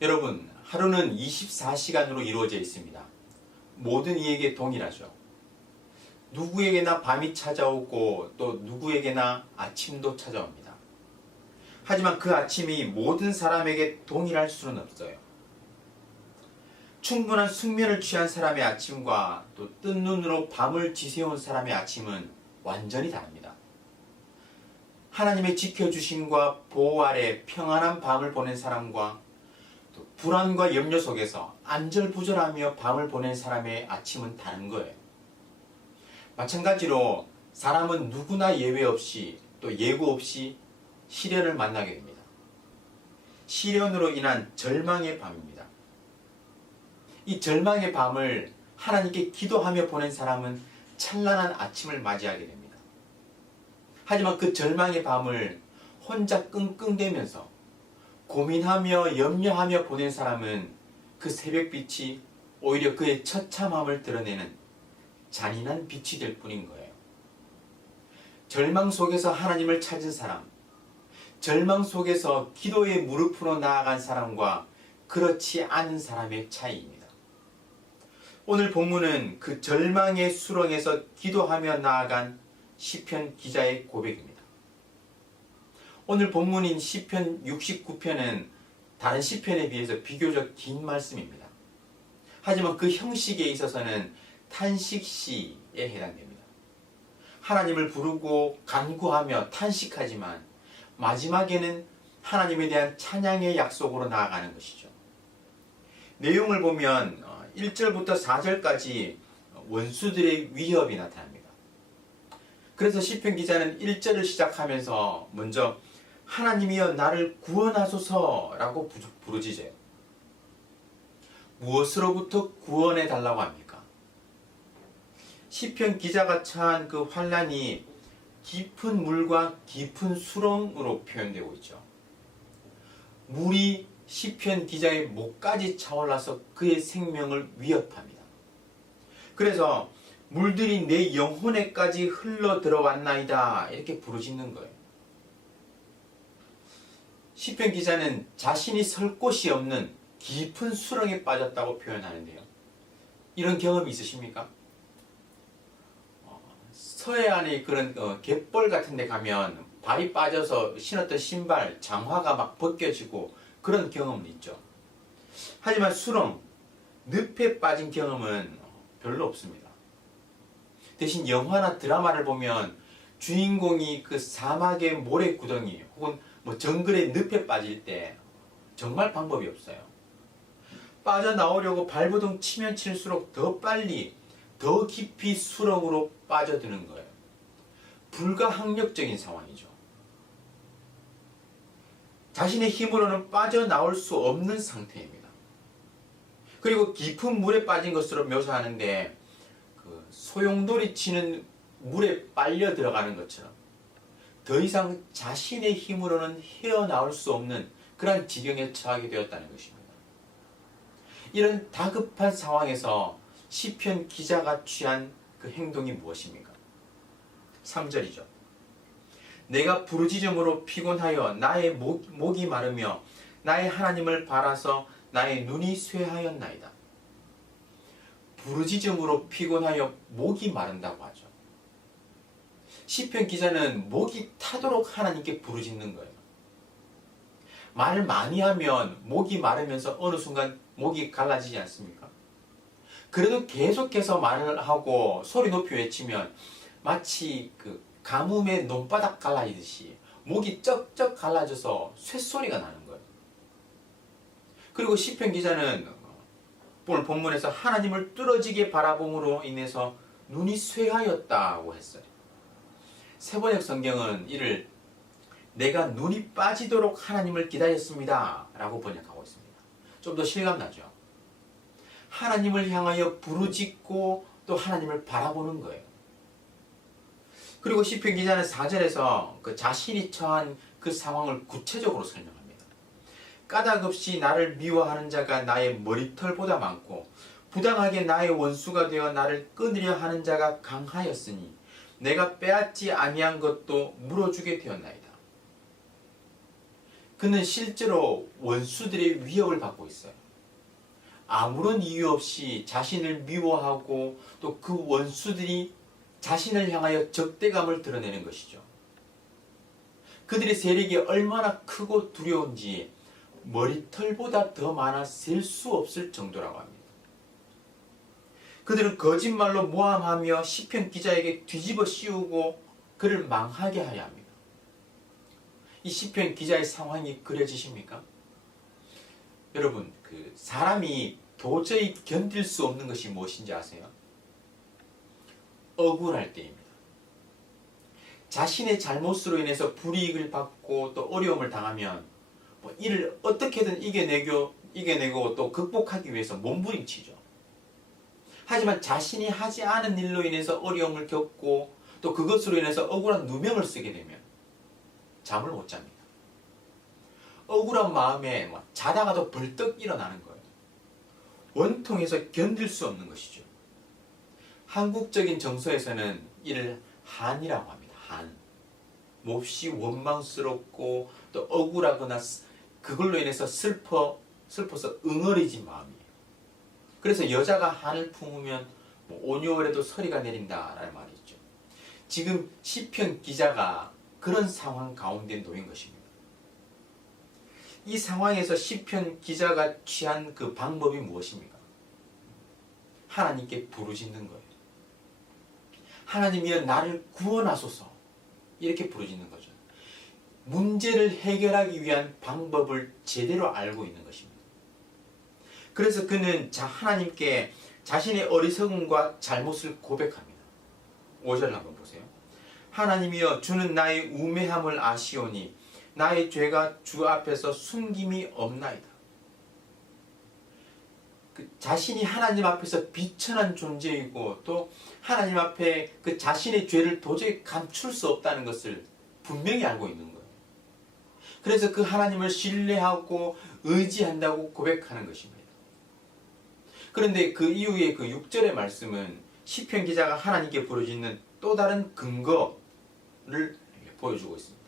여러분, 하루는 24시간으로 이루어져 있습니다. 모든 이에게 동일하죠. 누구에게나 밤이 찾아오고 또 누구에게나 아침도 찾아옵니다. 하지만 그 아침이 모든 사람에게 동일할 수는 없어요. 충분한 숙면을 취한 사람의 아침과 또 뜬 눈으로 밤을 지새운 사람의 아침은 완전히 다릅니다. 하나님의 지켜주심과 보호 아래 평안한 밤을 보낸 사람과 또 불안과 염려 속에서 안절부절하며 밤을 보낸 사람의 아침은 다른 거예요. 마찬가지로 사람은 누구나 예외 없이 또 예고 없이 시련을 만나게 됩니다. 시련으로 인한 절망의 밤입니다. 이 절망의 밤을 하나님께 기도하며 보낸 사람은 찬란한 아침을 맞이하게 됩니다. 하지만 그 절망의 밤을 혼자 끙끙대면서 고민하며 염려하며 보낸 사람은 그 새벽빛이 오히려 그의 처참함을 드러내는 잔인한 빛이 될 뿐인 거예요. 절망 속에서 하나님을 찾은 사람, 절망 속에서 기도의 무릎으로 나아간 사람과 그렇지 않은 사람의 차이입니다. 오늘 본문은 그 절망의 수렁에서 기도하며 나아간 시편 기자의 고백입니다. 오늘 본문인 시편 69편은 다른 시편에 비해서 비교적 긴 말씀입니다. 하지만 그 형식에 있어서는 탄식시에 해당됩니다. 하나님을 부르고 간구하며 탄식하지만 마지막에는 하나님에 대한 찬양의 약속으로 나아가는 것이죠. 내용을 보면 1절부터 4절까지 원수들의 위협이 나타납니다. 그래서 시편 기자는 1절을 시작하면서 먼저 하나님이여 나를 구원하소서라고 부르짖어요. 무엇으로부터 구원해 달라고 합니까? 시편 기자가 처한 그 환난이 깊은 물과 깊은 수렁으로 표현되고 있죠. 물이 시편 기자의 목까지 차올라서 그의 생명을 위협합니다. 그래서 물들이 내 영혼에까지 흘러 들어왔나이다 이렇게 부르짖는 거예요. 시편 기자는 자신이 설 곳이 없는 깊은 수렁에 빠졌다고 표현하는데요. 이런 경험이 있으십니까? 서해안의 그런 갯벌 같은 데 가면 발이 빠져서 신었던 신발, 장화가 막 벗겨지고 그런 경험은 있죠. 하지만 수렁, 늪에 빠진 경험은 별로 없습니다. 대신 영화나 드라마를 보면 주인공이 그 사막의 모래구덩이 혹은 정글의 늪에 빠질 때 정말 방법이 없어요. 빠져나오려고 발버둥 치면 칠수록 더 빨리 더 깊이 수렁으로 빠져드는 거예요. 불가항력적인 상황이죠. 자신의 힘으로는 빠져나올 수 없는 상태입니다. 그리고 깊은 물에 빠진 것으로 묘사하는데 그 소용돌이 치는 물에 빨려 들어가는 것처럼 더 이상 자신의 힘으로는 헤어나올 수 없는 그러한 지경에 처하게 되었다는 것입니다. 이런 다급한 상황에서 시편 기자가 취한 그 행동이 무엇입니까? 3절이죠. 내가 부르짖음으로 피곤하여 나의 목이 마르며 나의 하나님을 바라서 나의 눈이 쇠하였나이다. 부르짖음으로 피곤하여 목이 마른다고 하죠. 시편 기자는 목이 타도록 하나님께 부르짖는 거예요. 말을 많이 하면 목이 마르면서 어느 순간 목이 갈라지지 않습니까? 그래도 계속해서 말을 하고 소리 높이 외치면 마치 그 가뭄에 논바닥 갈라지듯이 목이 쩍쩍 갈라져서 쇳소리가 나는 거예요. 그리고 시편 기자는 오늘 본문에서 하나님을 뚫어지게 바라봄으로 인해서 눈이 쇠하였다고 했어요. 세번역 성경은 이를 내가 눈이 빠지도록 하나님을 기다렸습니다 라고 번역하고 있습니다. 좀 더 실감나죠? 하나님을 향하여 부르짖고 또 하나님을 바라보는 거예요. 그리고 시편 기자는 4절에서 그 자신이 처한 그 상황을 구체적으로 설명합니다. 까닭없이 나를 미워하는 자가 나의 머리털보다 많고 부당하게 나의 원수가 되어 나를 끊으려 하는 자가 강하였으니 내가 빼앗지 아니한 것도 물어주게 되었나이다. 그는 실제로 원수들의 위협을 받고 있어요. 아무런 이유 없이 자신을 미워하고 또 그 원수들이 자신을 향하여 적대감을 드러내는 것이죠. 그들의 세력이 얼마나 크고 두려운지 머리털보다 더 많아 셀 수 없을 정도라고 합니다. 그들은 거짓말로 모함하며 시편 기자에게 뒤집어 씌우고 그를 망하게 하려 합니다. 이 시편 기자의 상황이 그려지십니까? 여러분, 사람이 도저히 견딜 수 없는 것이 무엇인지 아세요? 억울할 때입니다. 자신의 잘못으로 인해서 불이익을 받고 또 어려움을 당하면 이를 어떻게든 이겨내고 또 극복하기 위해서 몸부림치죠. 하지만 자신이 하지 않은 일로 인해서 어려움을 겪고 또 그것으로 인해서 억울한 누명을 쓰게 되면 잠을 못 잡니다. 억울한 마음에 자다가도 벌떡 일어나는 거예요. 원통해서 견딜 수 없는 것이죠. 한국적인 정서에서는 이를 한이라고 합니다. 한. 몹시 원망스럽고 또 억울하거나 그걸로 인해서 슬퍼서 응어리진 마음이에요. 그래서 여자가 한을 품으면 5, 6월에도 서리가 내린다라는 말이 있죠. 지금 시편 기자가 그런 상황 가운데 놓인 것입니다. 이 상황에서 시편 기자가 취한 그 방법이 무엇입니까? 하나님께 부르짖는 거예요. 하나님이여 나를 구원하소서, 이렇게 부르짖는 거죠. 문제를 해결하기 위한 방법을 제대로 알고 있는 것입니다. 그래서 그는 하나님께 자신의 어리석음과 잘못을 고백합니다. 5절 한번 보세요. 하나님이여 주는 나의 우매함을 아시오니 나의 죄가 주 앞에서 숨김이 없나이다. 자신이 하나님 앞에서 비천한 존재이고 또 하나님 앞에 그 자신의 죄를 도저히 감출 수 없다는 것을 분명히 알고 있는 거예요. 그래서 그 하나님을 신뢰하고 의지한다고 고백하는 것입니다. 그런데 그 이후에 그 6절의 말씀은 시편 기자가 하나님께 부르짖는 또 다른 근거를 보여주고 있습니다.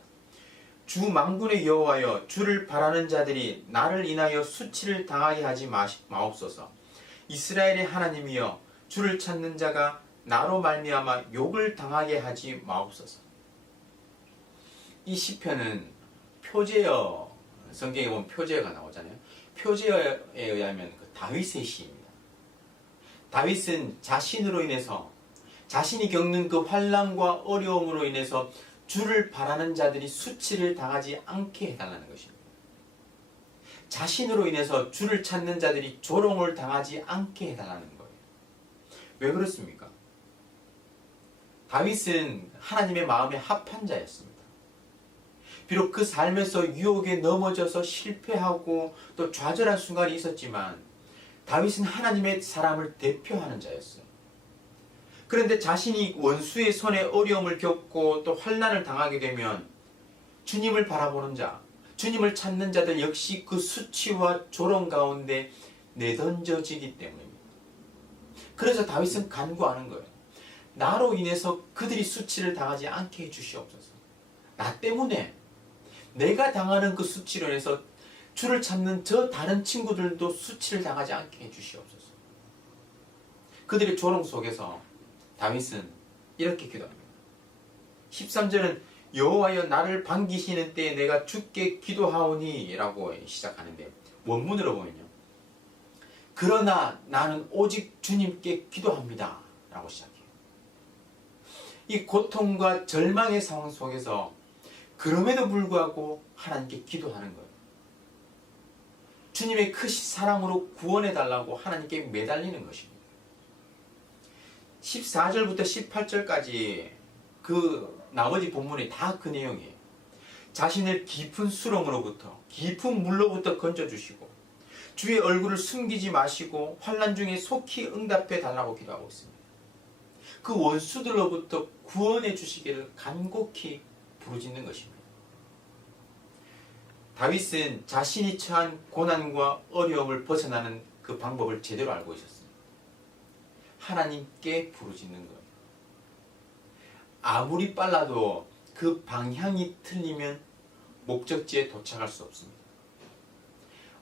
주 만군의 여호와여 주를 바라는 자들이 나를 인하여 수치를 당하게 하지 마옵소서. 이스라엘의 하나님이여 주를 찾는 자가 나로 말미암아 욕을 당하게 하지 마옵소서. 이 시편은 표제어, 성경에 보면 표제어가 나오잖아요. 표제어에 의하면 다윗의 시입니다. 다윗은 자신으로 인해서 자신이 겪는 그 환난과 어려움으로 인해서 주를 바라는 자들이 수치를 당하지 않게 해달라는 것입니다. 자신으로 인해서 주를 찾는 자들이 조롱을 당하지 않게 해달라는 거예요. 왜 그렇습니까? 다윗은 하나님의 마음에 합한 자였습니다. 비록 그 삶에서 유혹에 넘어져서 실패하고 또 좌절한 순간이 있었지만 다윗은 하나님의 사람을 대표하는 자였어요. 그런데 자신이 원수의 손에 어려움을 겪고 또 환난을 당하게 되면 주님을 바라보는 자, 주님을 찾는 자들 역시 그 수치와 조롱 가운데 내던져지기 때문입니다. 그래서 다윗은 간구하는 거예요. 나로 인해서 그들이 수치를 당하지 않게 해주시옵소서. 나 때문에 내가 당하는 그 수치로 인해서 주를 찾는 저 다른 친구들도 수치를 당하지 않게 해주시옵소서. 그들의 조롱 속에서 다윗은 이렇게 기도합니다. 13절은 여호와여 나를 반기시는 때에 내가 주께 기도하오니 라고 시작하는데 원문으로 보면요. 그러나 나는 오직 주님께 기도합니다 라고 시작해요. 이 고통과 절망의 상황 속에서 그럼에도 불구하고 하나님께 기도하는 거예요. 주님의 크신 사랑으로 구원해달라고 하나님께 매달리는 것입니다. 14절부터 18절까지 그 나머지 본문이 다 그 내용이에요. 자신을 깊은 수렁으로부터 깊은 물로부터 건져주시고 주의 얼굴을 숨기지 마시고 환난 중에 속히 응답해 달라고 기도하고 있습니다. 그 원수들로부터 구원해 주시기를 간곡히 부르짖는 것입니다. 다윗은 자신이 처한 고난과 어려움을 벗어나는 그 방법을 제대로 알고 있었습니다. 하나님께 부르짖는 거예요. 아무리 빨라도 그 방향이 틀리면 목적지에 도착할 수 없습니다.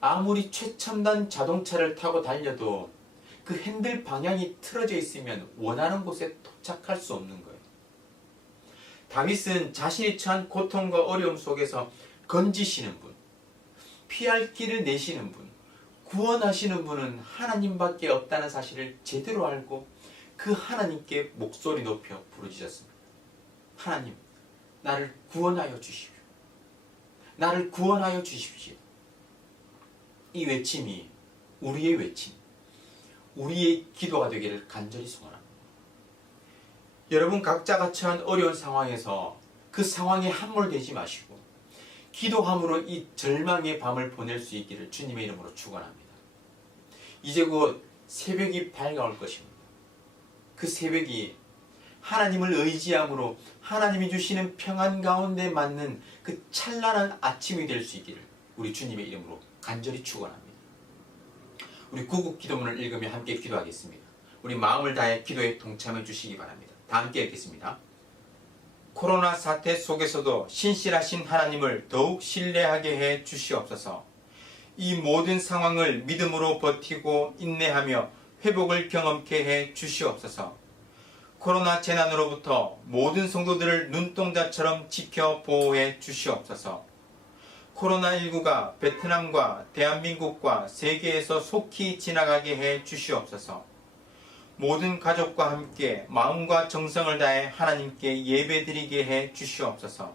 아무리 최첨단 자동차를 타고 달려도 그 핸들 방향이 틀어져 있으면 원하는 곳에 도착할 수 없는 거예요. 다윗은 자신이 처한 고통과 어려움 속에서 건지시는 분, 피할 길을 내시는 분, 구원하시는 분은 하나님밖에 없다는 사실을 제대로 알고 그 하나님께 목소리 높여 부르짖었습니다. 하나님, 나를 구원하여 주십시오. 나를 구원하여 주십시오. 이 외침이 우리의 외침, 우리의 기도가 되기를 간절히 소원합니다. 여러분 각자가 처한 어려운 상황에서 그 상황에 함몰되지 마시고 기도함으로 이 절망의 밤을 보낼 수 있기를 주님의 이름으로 축원합니다. 이제 곧 새벽이 밝아올 것입니다. 그 새벽이 하나님을 의지함으로 하나님이 주시는 평안 가운데 맞는 그 찬란한 아침이 될 수 있기를 우리 주님의 이름으로 간절히 축원합니다. 우리 구국 기도문을 읽으며 함께 기도하겠습니다. 우리 마음을 다해 기도에 동참해 주시기 바랍니다. 다 함께 읽겠습니다. 코로나 사태 속에서도 신실하신 하나님을 더욱 신뢰하게 해 주시옵소서. 이 모든 상황을 믿음으로 버티고 인내하며 회복을 경험케 해 주시옵소서. 코로나 재난으로부터 모든 성도들을 눈동자처럼 지켜 보호해 주시옵소서. 코로나19가 베트남과 대한민국과 세계에서 속히 지나가게 해 주시옵소서. 모든 가족과 함께 마음과 정성을 다해 하나님께 예배드리게 해 주시옵소서.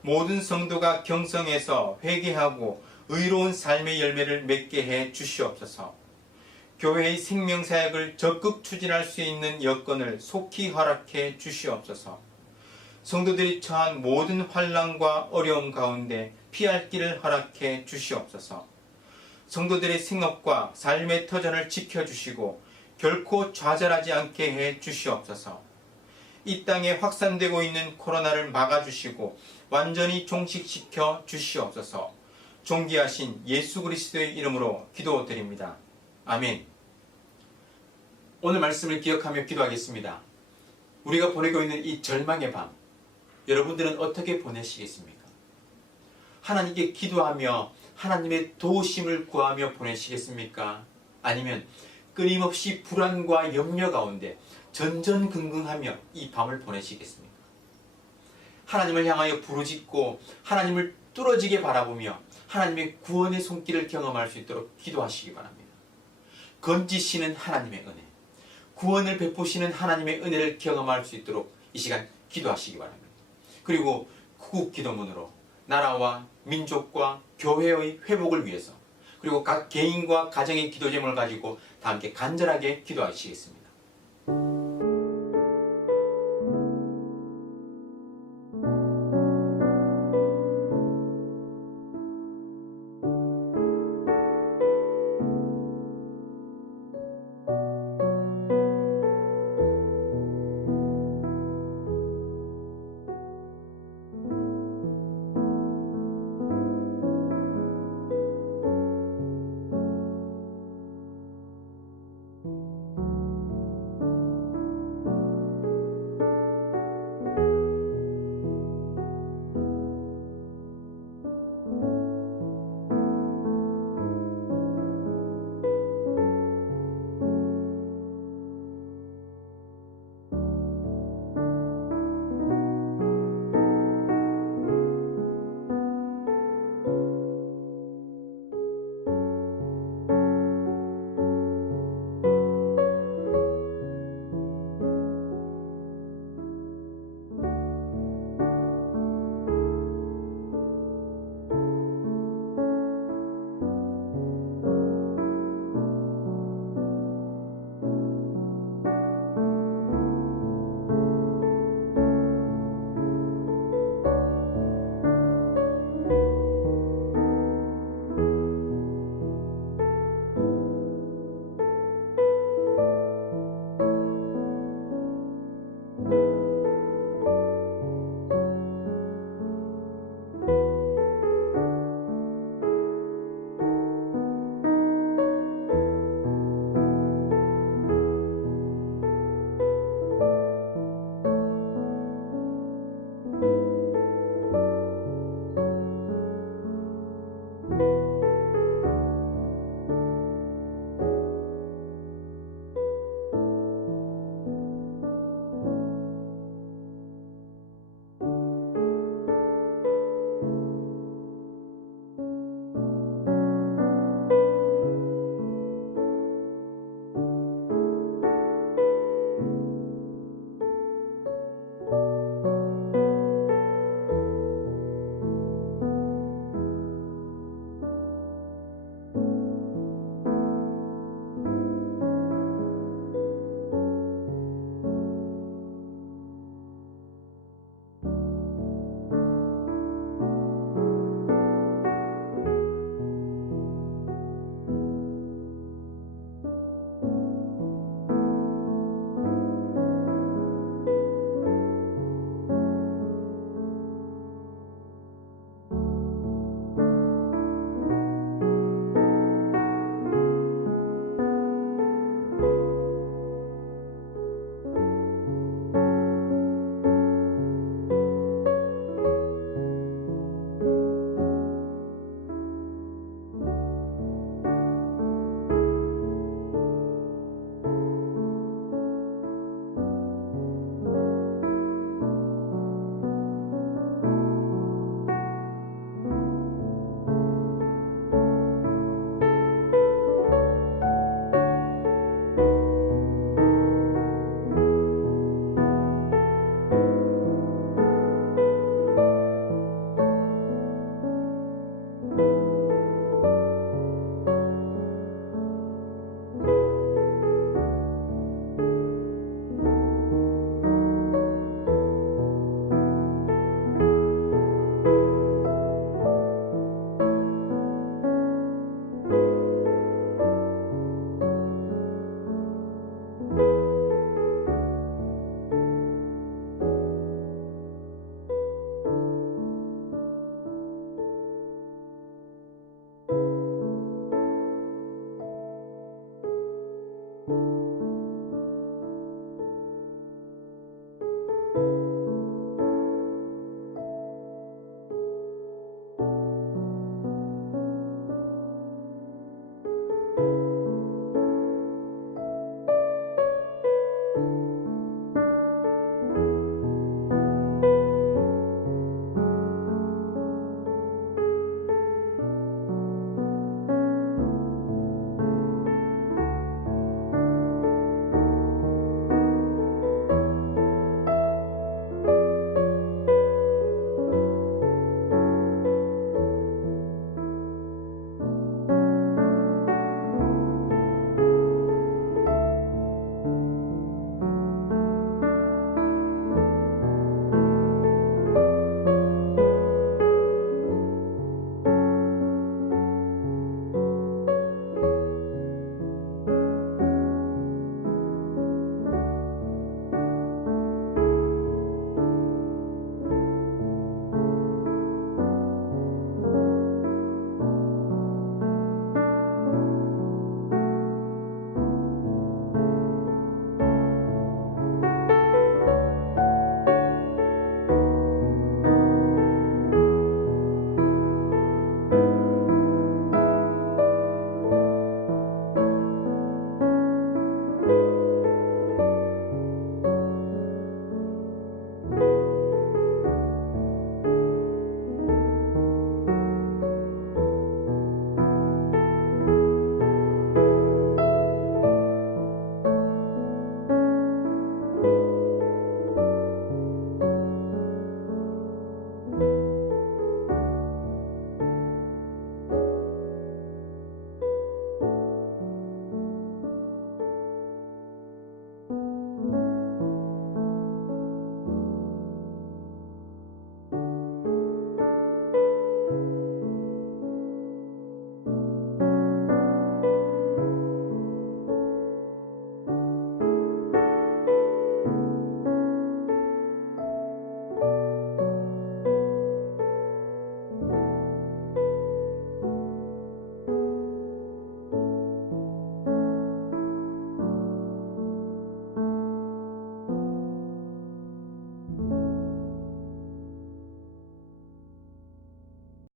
모든 성도가 경성에서 회개하고 의로운 삶의 열매를 맺게 해 주시옵소서. 교회의 생명사역을 적극 추진할 수 있는 여건을 속히 허락해 주시옵소서. 성도들이 처한 모든 환난과 어려움 가운데 피할 길을 허락해 주시옵소서. 성도들의 생업과 삶의 터전을 지켜주시고 결코 좌절하지 않게 해 주시옵소서. 이 땅에 확산되고 있는 코로나를 막아주시고 완전히 종식시켜 주시옵소서. 존귀하신 예수 그리스도의 이름으로 기도드립니다. 아멘. 오늘 말씀을 기억하며 기도하겠습니다. 우리가 보내고 있는 이 절망의 밤, 여러분들은 어떻게 보내시겠습니까? 하나님께 기도하며 하나님의 도우심을 구하며 보내시겠습니까? 아니면 끊임없이 불안과 염려 가운데 전전긍긍하며 이 밤을 보내시겠습니까? 하나님을 향하여 부르짖고 하나님을 뚫어지게 바라보며 하나님의 구원의 손길을 경험할 수 있도록 기도하시기 바랍니다. 건지시는 하나님의 은혜, 구원을 베푸시는 하나님의 은혜를 경험할 수 있도록 이 시간 기도하시기 바랍니다. 그리고 구국 기도문으로 나라와 민족과 교회의 회복을 위해서 그리고 각 개인과 가정의 기도 제목을 가지고 다 함께 간절하게 기도하시겠습니다.